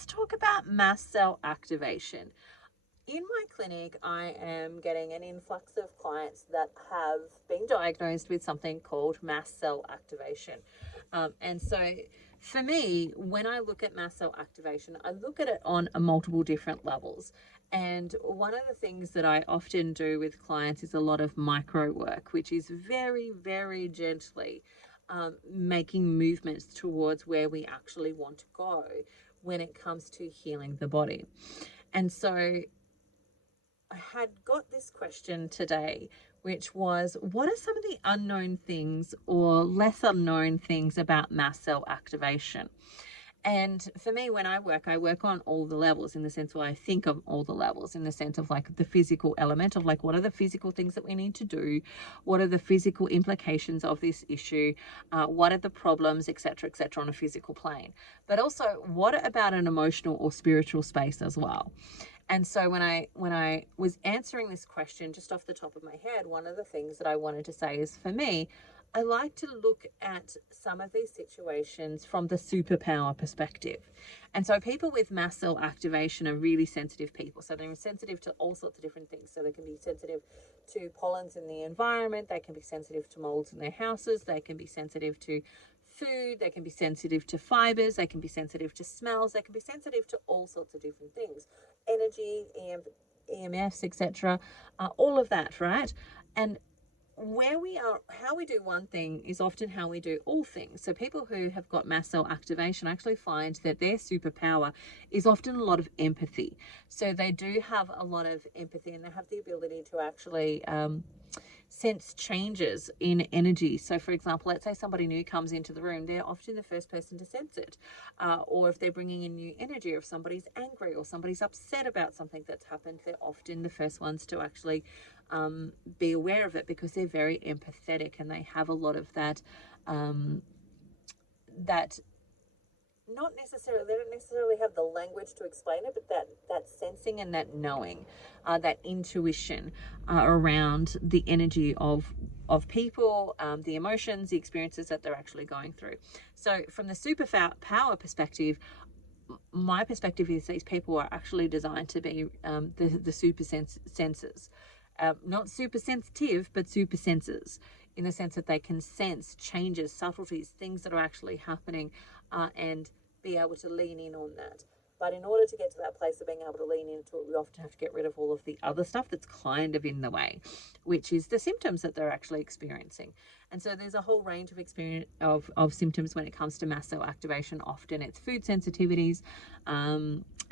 let's talk about mast cell activation. In my clinic, I am getting an influx of clients that have been diagnosed with something called mast cell activation. And so for me, when I look at mast cell activation, I look at it on multiple different levels. And one of the things that I often do with clients is a lot of micro work, which is very, very gently making movements towards where we actually want to go when it comes to healing the body. And so I had got this question today, which was, what are some of the unknown things or lesser known things about mast cell activation? And for me, when I work on all the levels, in the sense where I think of all the levels, in the sense of like the physical element of like, what are the physical things that we need to do? What are the physical implications of this issue? What are the problems, etc., on a physical plane? But also, what about an emotional or spiritual space as well? And so when I was answering this question just off the top of my head, one of the things that I wanted to say is, for me, I like to look at some of these situations from the superpower perspective. And so people with mast cell activation are really sensitive people. So they're sensitive to all sorts of different things. So they can be sensitive to pollens in the environment. They can be sensitive to molds in their houses. They can be sensitive to food. They can be sensitive to fibers. They can be sensitive to smells. They can be sensitive to all sorts of different things. Energy, EMFs, etc. All of that, right? And where we are, how we do one thing is often how we do all things. So people who have got mast cell activation actually find that their superpower is often a lot of empathy. So they do have a lot of empathy, and they have the ability to actually sense changes in energy. So for example, let's say somebody new comes into the room, they're often the first person to sense it. Or if they're bringing in new energy, or if somebody's angry or somebody's upset about something that's happened, they're often the first ones to actually be aware of it, because they're very empathetic and they have a lot of that not necessarily, they don't necessarily have the language to explain it, but that sensing and that knowing, that intuition around the energy of people, the emotions, the experiences that they're actually going through. So from the superpower perspective, my perspective is these people are actually designed to be the super sensors. Not super sensitive, but super sensors, in the sense that they can sense changes, subtleties, things that are actually happening, and be able to lean in on that. But in order to get to that place of being able to lean into it, we often have to get rid of all of the other stuff that's kind of in the way, which is the symptoms that they're actually experiencing. And so there's a whole range of symptoms when it comes to mast cell activation. Often it's food sensitivities,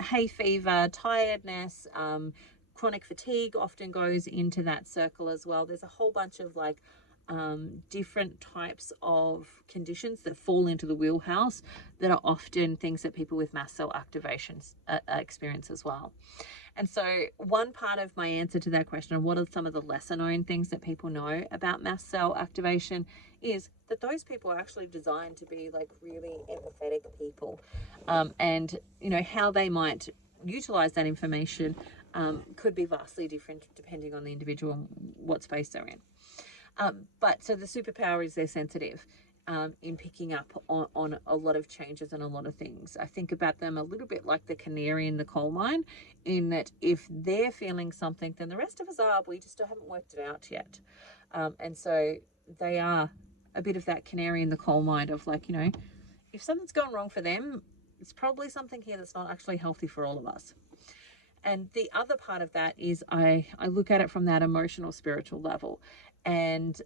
hay fever, tiredness, chronic fatigue often goes into that circle as well. There's a whole bunch of like different types of conditions that fall into the wheelhouse that are often things that people with mast cell activations experience as well. And so one part of my answer to that question of what are some of the lesser known things that people know about mast cell activation is that those people are actually designed to be like really empathetic people, and you know how they might utilize that information could be vastly different depending on the individual and what space they're in. But so the superpower is they're sensitive in picking up on a lot of changes and a lot of things. I think about them a little bit like the canary in the coal mine, in that if they're feeling something, then the rest of us are, we just haven't worked it out yet. And so they are a bit of that canary in the coal mine of like, you know, if something's gone wrong for them, it's probably something here that's not actually healthy for all of us. And the other part of that is I look at it from that emotional, spiritual level. And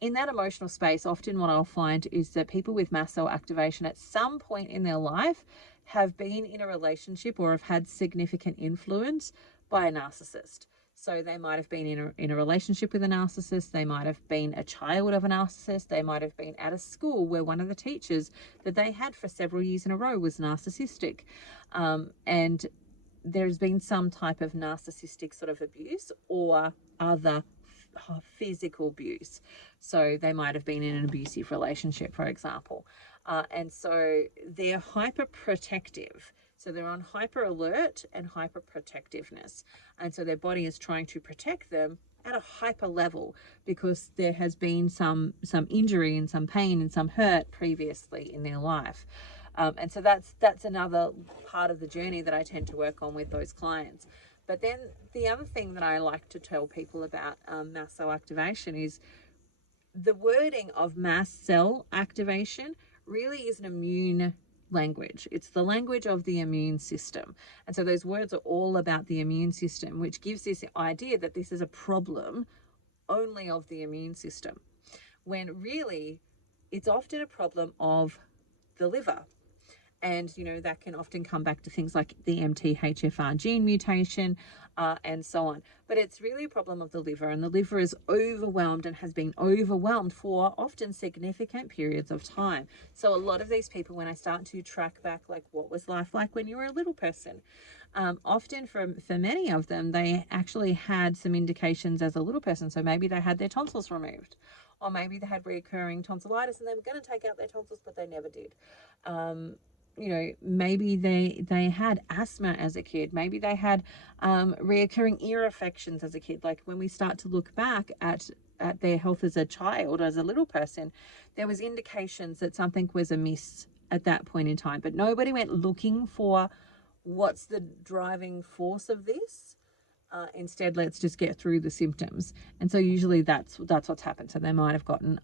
in that emotional space, often what I'll find is that people with mast cell activation at some point in their life have been in a relationship or have had significant influence by a narcissist. So they might have been in a relationship with a narcissist. They might have been a child of a narcissist. They might have been at a school where one of the teachers that they had for several years in a row was narcissistic. And there's been some type of narcissistic sort of abuse or other physical abuse. So they might have been in an abusive relationship, for example. And so they're hyper protective. So they're on hyper alert and hyper protectiveness. And so their body is trying to protect them at a hyper level because there has been some injury and some pain and some hurt previously in their life. And so that's another part of the journey that I tend to work on with those clients. But then the other thing that I like to tell people about mast cell activation is the wording of mast cell activation really is an immune language. It's the language of the immune system. And so those words are all about the immune system, which gives this idea that this is a problem only of the immune system, when really it's often a problem of the liver. And, that can often come back to things like the MTHFR gene mutation and so on. But it's really a problem of the liver, and the liver is overwhelmed and has been overwhelmed for often significant periods of time. So a lot of these people, when I start to track back, like, what was life like when you were a little person? Often for many of them, they actually had some indications as a little person. So maybe they had their tonsils removed, or maybe they had recurring tonsillitis and they were going to take out their tonsils, but they never did. Maybe they had asthma as a kid. Maybe they had reoccurring ear infections as a kid. Like, when we start to look back at their health as a child, as a little person, there was indications that something was amiss at that point in time. But nobody went looking for what's the driving force of this. Instead, let's just get through the symptoms. And so usually that's what's happened. So they might have gotten,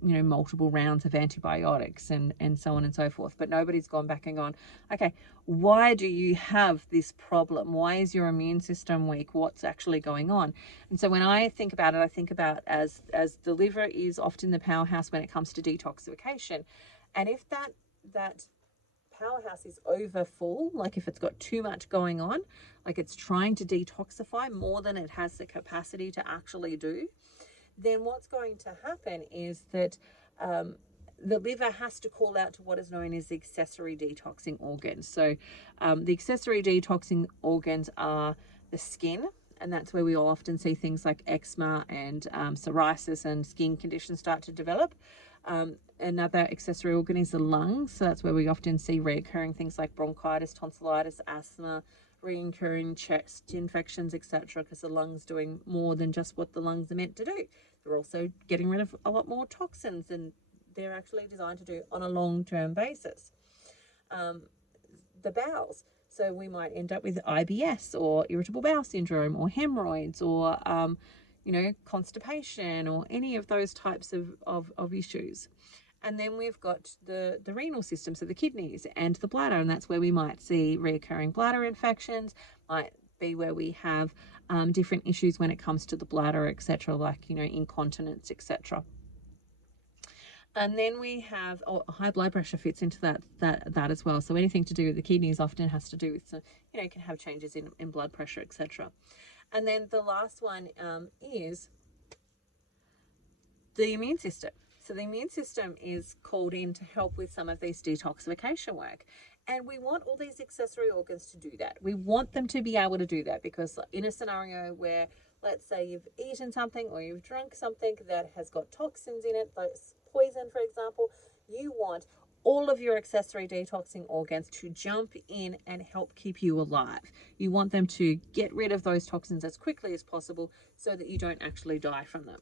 multiple rounds of antibiotics and so on and so forth. But nobody's gone back and gone, okay, why do you have this problem? Why is your immune system weak? What's actually going on? And so when I think about it, I think about as the liver is often the powerhouse when it comes to detoxification. And if that powerhouse is over full, like if it's got too much going on, like it's trying to detoxify more than it has the capacity to actually do, then what's going to happen is that the liver has to call out to what is known as the accessory detoxing organs. So the accessory detoxing organs are the skin, and that's where we all often see things like eczema and psoriasis and skin conditions start to develop. Another accessory organ is the lungs. So that's where we often see recurring things like bronchitis, tonsillitis, asthma, recurring chest infections, etc., because the lungs doing more than just what the lungs are meant to do. They're also getting rid of a lot more toxins than they're actually designed to do on a long-term basis. The bowels. So we might end up with IBS or irritable bowel syndrome or hemorrhoids or, constipation or any of those types of issues. And then we've got the renal system, so the kidneys and the bladder, and that's where we might see recurring bladder infections, might be where we have different issues when it comes to the bladder, etc., like, incontinence, etc. And then we have high blood pressure fits into that as well. So anything to do with the kidneys often has to do with, can have changes in blood pressure, etc. And then the last one is the immune system. So the immune system is called in to help with some of these detoxification work. And we want all these accessory organs to do that. We want them to be able to do that, because in a scenario where, let's say, you've eaten something or you've drunk something that has got toxins in it, like poison, for example, you want all of your accessory detoxing organs to jump in and help keep you alive. You want them to get rid of those toxins as quickly as possible so that you don't actually die from them.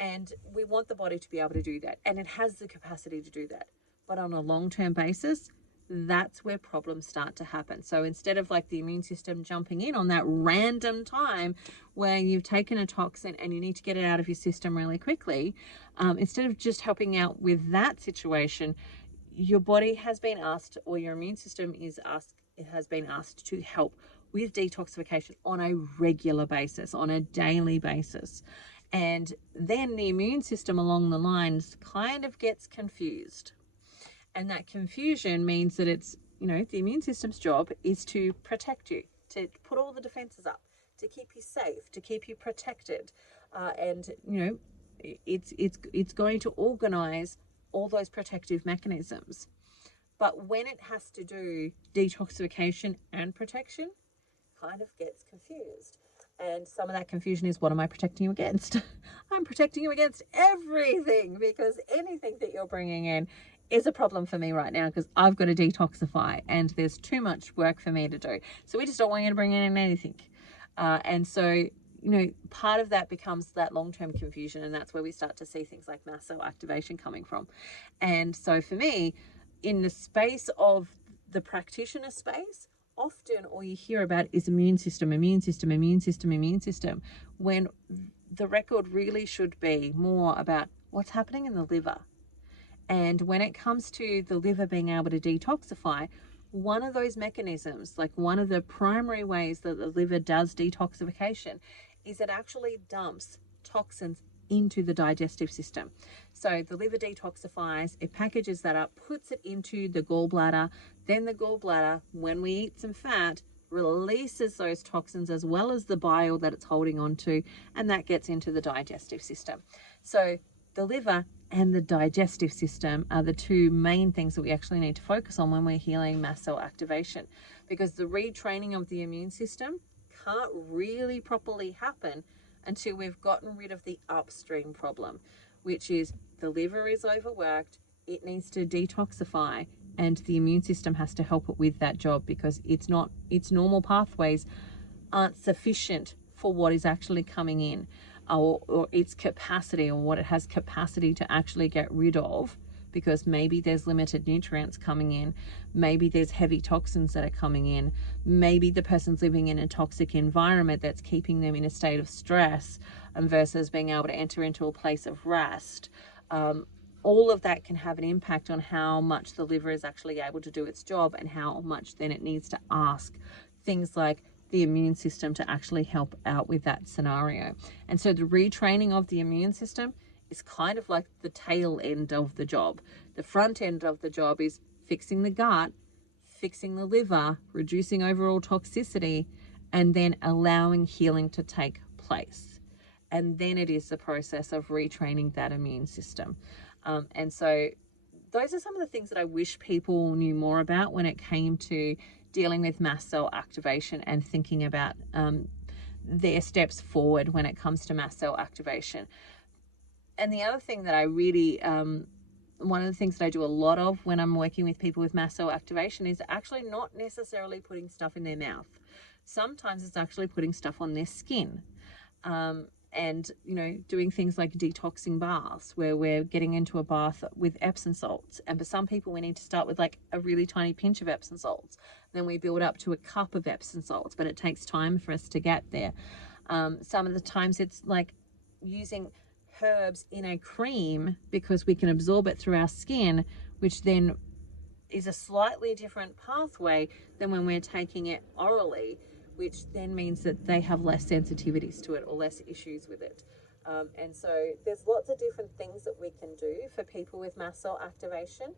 And we want the body to be able to do that. And it has the capacity to do that. But on a long-term basis, that's where problems start to happen. So instead of like the immune system jumping in on that random time where you've taken a toxin and you need to get it out of your system really quickly, instead of just helping out with that situation, your body has been asked, or your immune system has been asked to help with detoxification on a regular basis, on a daily basis. And then the immune system along the lines kind of gets confused. And that confusion means that it's, the immune system's job is to protect you, to put all the defenses up, to keep you safe, to keep you protected. It's going to organize all those protective mechanisms. But when it has to do detoxification and protection, kind of gets confused. And some of that confusion is, what am I protecting you against? I'm protecting you against everything, because anything that you're bringing in is a problem for me right now, because I've got to detoxify and there's too much work for me to do. So we just don't want you to bring in anything. And so, part of that becomes that long-term confusion, and that's where we start to see things like mast cell activation coming from. And so for me, in the space of the practitioner space, often all you hear about is immune system, immune system, immune system, immune system, when the record really should be more about what's happening in the liver. And when it comes to the liver being able to detoxify, one of those mechanisms, like one of the primary ways that the liver does detoxification, is it actually dumps toxins into the digestive system. So the liver detoxifies, it packages that up, puts it into the gallbladder. Then the gallbladder, when we eat some fat, releases those toxins as well as the bile that it's holding on to, and that gets into the digestive system. So the liver and the digestive system are the two main things that we actually need to focus on when we're healing mast cell activation, because the retraining of the immune system can't really properly happen until we've gotten rid of the upstream problem, which is the liver is overworked, it needs to detoxify, and the immune system has to help it with that job, because its normal pathways aren't sufficient for what is actually coming in, or its capacity, or what it has capacity to actually get rid of, because maybe there's limited nutrients coming in, maybe there's heavy toxins that are coming in, maybe the person's living in a toxic environment that's keeping them in a state of stress, versus being able to enter into a place of rest. All of that can have an impact on how much the liver is actually able to do its job, and how much then it needs to ask things like the immune system to actually help out with that scenario. And so the retraining of the immune system is kind of like the tail end of the job. The front end of the job is fixing the gut, fixing the liver, reducing overall toxicity, and then allowing healing to take place. And then it is the process of retraining that immune system. And so those are some of the things that I wish people knew more about when it came to dealing with mast cell activation and thinking about their steps forward when it comes to mast cell activation. And the other thing that I really, one of the things that I do a lot of when I'm working with people with mast cell activation is actually not necessarily putting stuff in their mouth. Sometimes it's actually putting stuff on their skin. And, you know, doing things like detoxing baths, where we're getting into a bath with Epsom salts. And for some people, we need to start with like a really tiny pinch of Epsom salts. Then we build up to a cup of Epsom salts, but it takes time for us to get there. Some of the times it's like using herbs in a cream, because we can absorb it through our skin, which then is a slightly different pathway than when we're taking it orally, which then means that they have less sensitivities to it or less issues with it. And so there's lots of different things that we can do for people with mast cell activation.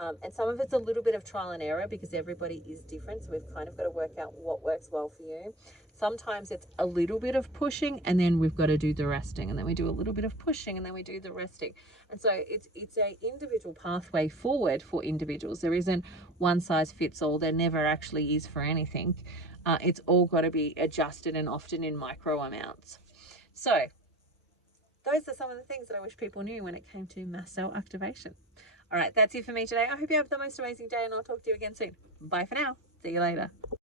And some of it's a little bit of trial and error, because everybody is different. So we've kind of got to work out what works well for you. Sometimes it's a little bit of pushing, and then we've got to do the resting, and then we do a little bit of pushing, and then we do the resting. And so it's a individual pathway forward for individuals. There isn't one size fits all. There never actually is for anything. It's all got to be adjusted, and often in micro amounts. So those are some of the things that I wish people knew when it came to mast cell activation. All right, that's it for me today. I hope you have the most amazing day, and I'll talk to you again soon. Bye for now. See you later.